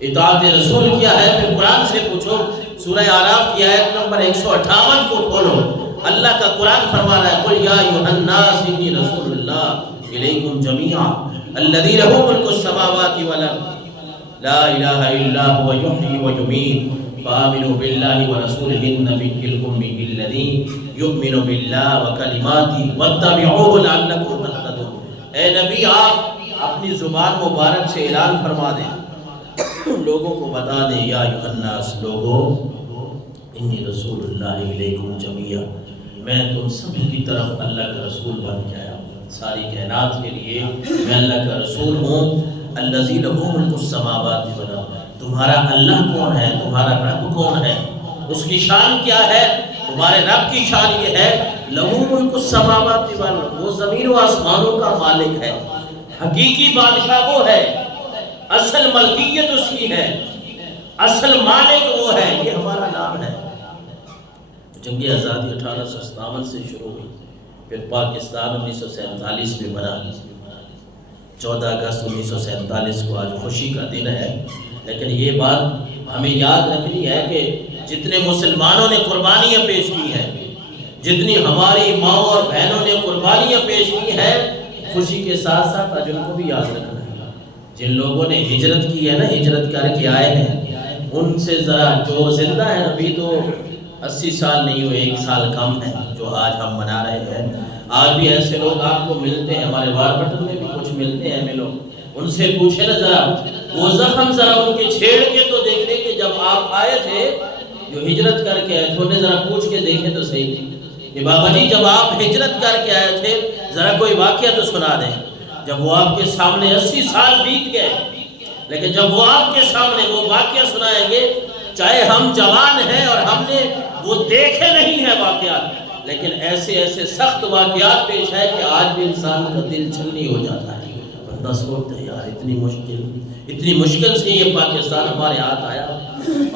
اطاعت رسول کیا ہے؟ پھر قرآن سے پوچھو، سورہ اعراف کی آیت نمبر 158 کو کھولو، اللہ کا قرآن فرما رہا ہے قل یا ایھا الناس انی رسول اللہ الیکم جمیعا الذی لہ ملک السماوات والارض لا الہ الا هو یحیی ویمیت فآمنوا باللہ ورسولہ النبی الأمی الذی یؤمن باللہ وکلماتہ واتبعوہ لعلکم تہتدون۔ اے نبی آپ اپنی زبان مبارک سے اعلان فرما دیں، لوگوں کو بتا دیں، یا ایھا الناس، لوگوں، انی رسول اللہ الیکم جمیعا، میں تم سب کی طرف اللہ کا رسول بن کے آیا ہوں، ساری کائنات کے لیے میں اللہ کا رسول ہوں۔ الذی لہ ملک السماوات والارض، تمہارا اللہ کون ہے؟ تمہارا رب کون ہے؟ اس کی شان کیا ہے؟ تمہارے رب کی شان یہ ہے لہ ملک السماوات والارض، وہ زمین و آسمانوں کا مالک ہے، حقیقی بادشاہ وہ ہے، اصل ملکیت اس کی ہے، اصل مالک وہ ہے۔ یہ ہمارا نام ہے۔ جنگ آزادی 1857 سے شروع ہوئی، پھر پاکستان 1947 میں بنا، 14 اگست 1947 کو آج خوشی کا دن ہے، لیکن یہ بات ہمیں یاد رکھنی ہے کہ جتنے مسلمانوں نے قربانیاں پیش کی ہیں، جتنی ہماری ماں اور بہنوں نے قربانیاں پیش کی ہیں، خوشی کے ساتھ ساتھ آج ان کو بھی یاد رکھنا ہے۔ جن لوگوں نے ہجرت کی ہے نا، ہجرت کر کے آئے ہیں، ان سے ذرا جو زندہ ہیں، ابھی تو 80 سال نہیں ہوئے، 1 سال کم ہے جو آج ہم منا رہے ہیں، آج بھی ایسے لوگ آپ کو ملتے ہیں، ہمارے وار بٹن میں بھی کچھ ملتے ہیں ہمیں لوگ، ان سے پوچھیں نا ذرا وہ زخم ذرا ان کے چھیڑ کے تو دیکھیں کہ جب آپ آئے تھے، جو ہجرت کر کے آئے تھے، انہیں ذرا پوچھ کے دیکھیں تو صحیح کہ بابا جی جب آپ ہجرت کر کے آئے تھے ذرا کوئی واقعہ تو سنا دیں۔ جب وہ آپ کے سامنے 80 سال بیت گئے، لیکن جب وہ آپ کے سامنے وہ واقعہ سنائیں گے، چاہے ہم جوان ہیں اور ہم نے وہ دیکھے نہیں ہیں واقعات، لیکن ایسے ایسے سخت واقعات پیش ہے کہ آج بھی انسان کا دل چھلنی ہو جاتا ہے، بندہ سوچتا ہے یار اتنی مشکل سے یہ پاکستان ہمارے ہاتھ آیا،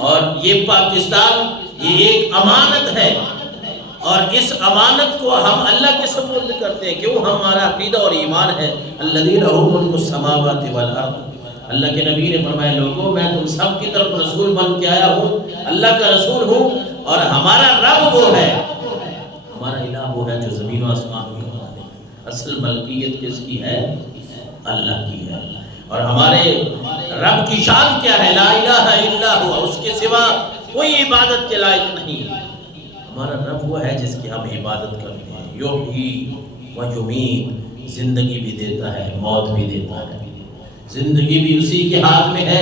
اور یہ پاکستان یہ ایک امانت ہے، اور اس امانت کو ہم اللہ کے سپرد کرتے ہیں۔ کیوں؟ ہمارا عقیدہ اور ایمان ہے الذی لہ ملک السماوات والارض، اللہ کے نبی نے فرمایا لوگوں میں تم سب کی طرف رسول بن کے آیا ہوں، اللہ کا رسول ہوں، اور ہمارا رب وہ ہے، ہمارا الہ وہ ہے جو زمین و آسمان کا مالک ہے۔ اصل ملکیت کس کی ہے؟ اللہ کی ہے۔ اور ہمارے رب کی شان کیا ہے؟ لا الہ الا ہوا، اس کے سوا کوئی عبادت کے لائق نہیں۔ ہمارا رب وہ ہے جس کی ہم عبادت کرتے ہیں، یحیی و یمیت، زندگی بھی دیتا ہے، موت بھی دیتا ہے، زندگی بھی اسی کے ہاتھ میں ہے،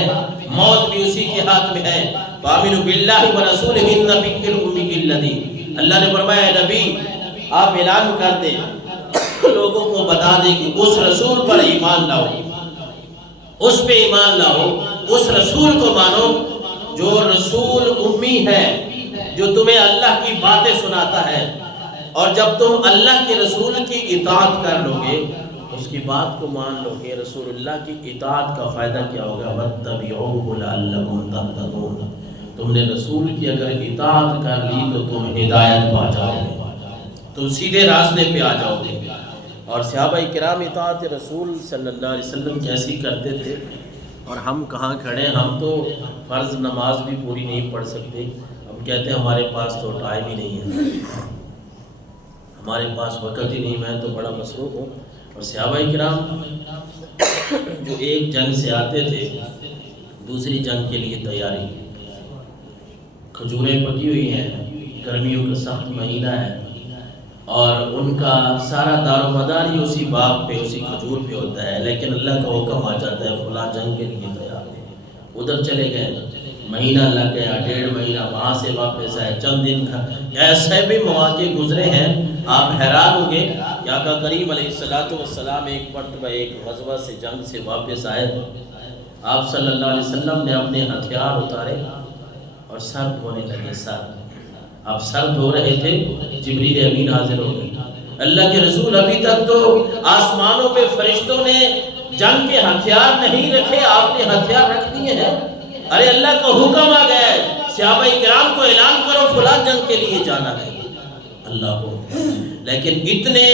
موت بھی اسی کے ہاتھ میں ہے۔ فآمنوا باللہ ورسولہ النبی الأمی الذی، اللہ نے فرمایا نبی آپ اعلان کر دیں، لوگوں کو بتا دیں کہ اس رسول پر ایمان لاؤ، اس پہ ایمان لاؤ، اس رسول کو مانو جو رسول امی ہے، جو تمہیں اللہ کی باتیں سناتا ہے، اور جب تم اللہ کے رسول کی اطاعت کر لو گے، اس کی بات کو مان لو گے، رسول اللہ کی اطاعت کا فائدہ کیا ہوگا؟ وَاتَّبِعُوهُ لَعَلَّكُمْ تَهْتَدُونَ، تم نے رسول کی اگر اطاعت کر لی تو تم ہدایت پا جاؤ گے، تم سیدھے راستے پہ آ جاؤ گے۔ اور صحابہ کرام اطاعت رسول صلی اللہ علیہ وسلم کیسی کرتے تھے، اور ہم کہاں کھڑے، ہم تو فرض نماز بھی پوری نہیں پڑھ سکتے، ہم کہتے ہیں ہمارے پاس تو ٹائم ہی نہیں ہے، ہمارے پاس وقت ہی نہیں، میں تو بڑا مصروف ہوں۔ اور صحابہ کرام جو ایک جنگ سے آتے تھے دوسری جنگ کے لیے تیاری، کھجوریں پکی ہوئی ہیں، گرمیوں کا سخت مہینہ ہے، اور ان کا سارا دار و مدار ہی اسی باغ پہ، اسی کھجور پہ ہوتا ہے، لیکن اللہ کا حکم آ جاتا ہے فلاں جنگ کے لیے تیار ہے، ادھر چلے گئے، مہینہ لگ گیا، 1.5 مہینہ، وہاں سے واپس آئے، چند دن ایسے بھی مواقع گزرے ہیں آپ حیران ہوں گے کہ آقا کریم علیہ السلام ایک مرتبہ ایک غزوہ سے جنگ سے واپس آئے، آپ صلی اللہ علیہ وسلم نے اپنے ہتھیار اتارے اور سر دھونے لگے، آپ سر دھو رہے تھے، جبریل امین حاضر ہو گئے، اللہ کے رسول ابھی تک تو آسمانوں پہ فرشتوں نے جنگ کے ہتھیار نہیں رکھے، آپ نے ہتھیار رکھ دیے ہیں، ارے اللہ کا حکم آ گیا ہے، صحابہ کرام کو اعلان کرو فلاں جنگ کے لیے جانا ہے، اللہ کو، لیکن اتنے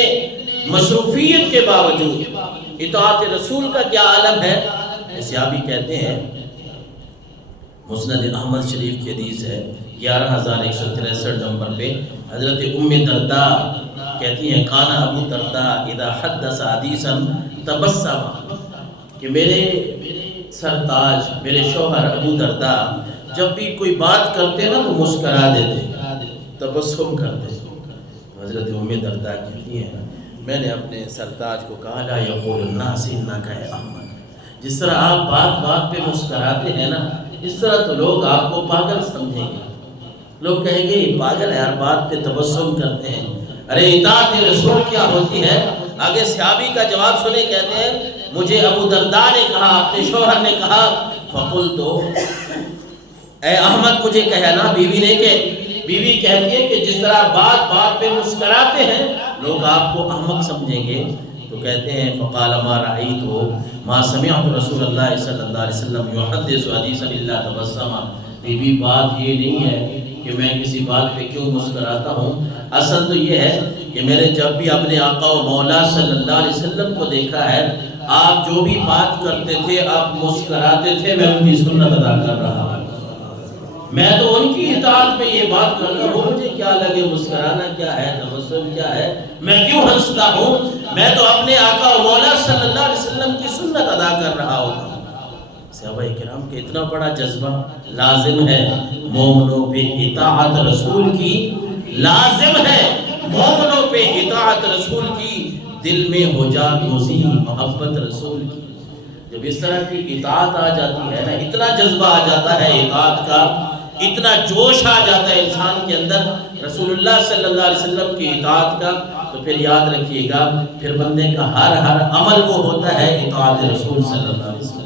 مصروفیت کے باوجود اطاعت رسول کا کیا عالم ہے کہ صحابی کہتے ہیں، مسند احمد شریف کی حدیث ہے 11163 نمبر پہ، حضرت ام درداء کہتی ہیں کانا ابو درداء اذا حدث حدیثا تبسم، کہ میرے سرتاج میرے شوہر ابو درداء جب بھی کوئی بات کرتے نا تو مسکرا دیتے، تبسم کرتے۔ حضرت ام درداء کہتی ہیں میں نے اپنے سرتاج کو کہا لا یقول الناس انک احمد، جس طرح آپ بات بات پہ مسکراتے ہیں نا، اس طرح تو لوگ آپ کو پاگل سمجھیں گے، لوگ کہیں گے یہ پاگل ہے، ہر بات پہ تبسم کرتے ہیں۔ ارے اطاعت رسول کیا ہوتی ہے؟ آگے صحابی کا جواب سنے، کہتے ہیں مجھے ابو درداء نے کہا، اپنے شوہر نے کہا، فقلت اے احمد مجھے کہنا، بیوی کہتی ہے کہ جس طرح بات بات پہ مسکراتے ہیں لوگ آپ کو احمق سمجھیں گے، تو کہتے ہیں فقال ما رأیت ما سمعت رسول اللہ صلی اللہ علیہ وسلم یحدث حدیثا الا تبسم، بیوی بات یہ نہیں ہے کہ میں کسی بات پہ کیوں مسکراتا ہوں، اصل تو یہ ہے کہ میں نے جب بھی اپنے آقا و مولا صلی اللہ علیہ وسلم کو دیکھا ہے، آپ جو بھی بات کرتے تھے آپ مسکراتے تھے، میں ان کی سنت ادا کر رہا ہوں، میں تو ان کی اطاعت میں یہ بات کرتا ہوں، مجھے کیا لگے مسکرانا کیا ہے، تبسم کیا ہے، میں کیوں ہنستا ہوں، میں تو اپنے آقا و مولا صلی اللہ علیہ وسلم کی سنت ادا کر رہا ہوتا ہوں۔ صحابہ کرام کے اتنا بڑا جذبہ لازم ہے مومنوں پہ اطاعت رسول کی، لازم ہے مومنوں پہ اطاعت رسول کی، دل میں ہو جا گزی محبت رسول کی۔ جب اس طرح کی اطاعت آ جاتی ہے نا، اتنا جذبہ آ جاتا ہے اطاعت کا، اتنا جوش آ جاتا ہے انسان کے اندر رسول اللہ صلی اللہ علیہ وسلم کی اطاعت کا، تو پھر یاد رکھیے گا پھر بندے کا ہر عمل وہ ہوتا ہے اطاعت رسول صلی اللہ علیہ وسلم،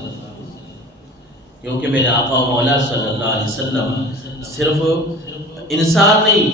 کیونکہ میرے آقا و مولا صلی اللہ علیہ وسلم صرف انسان نہیں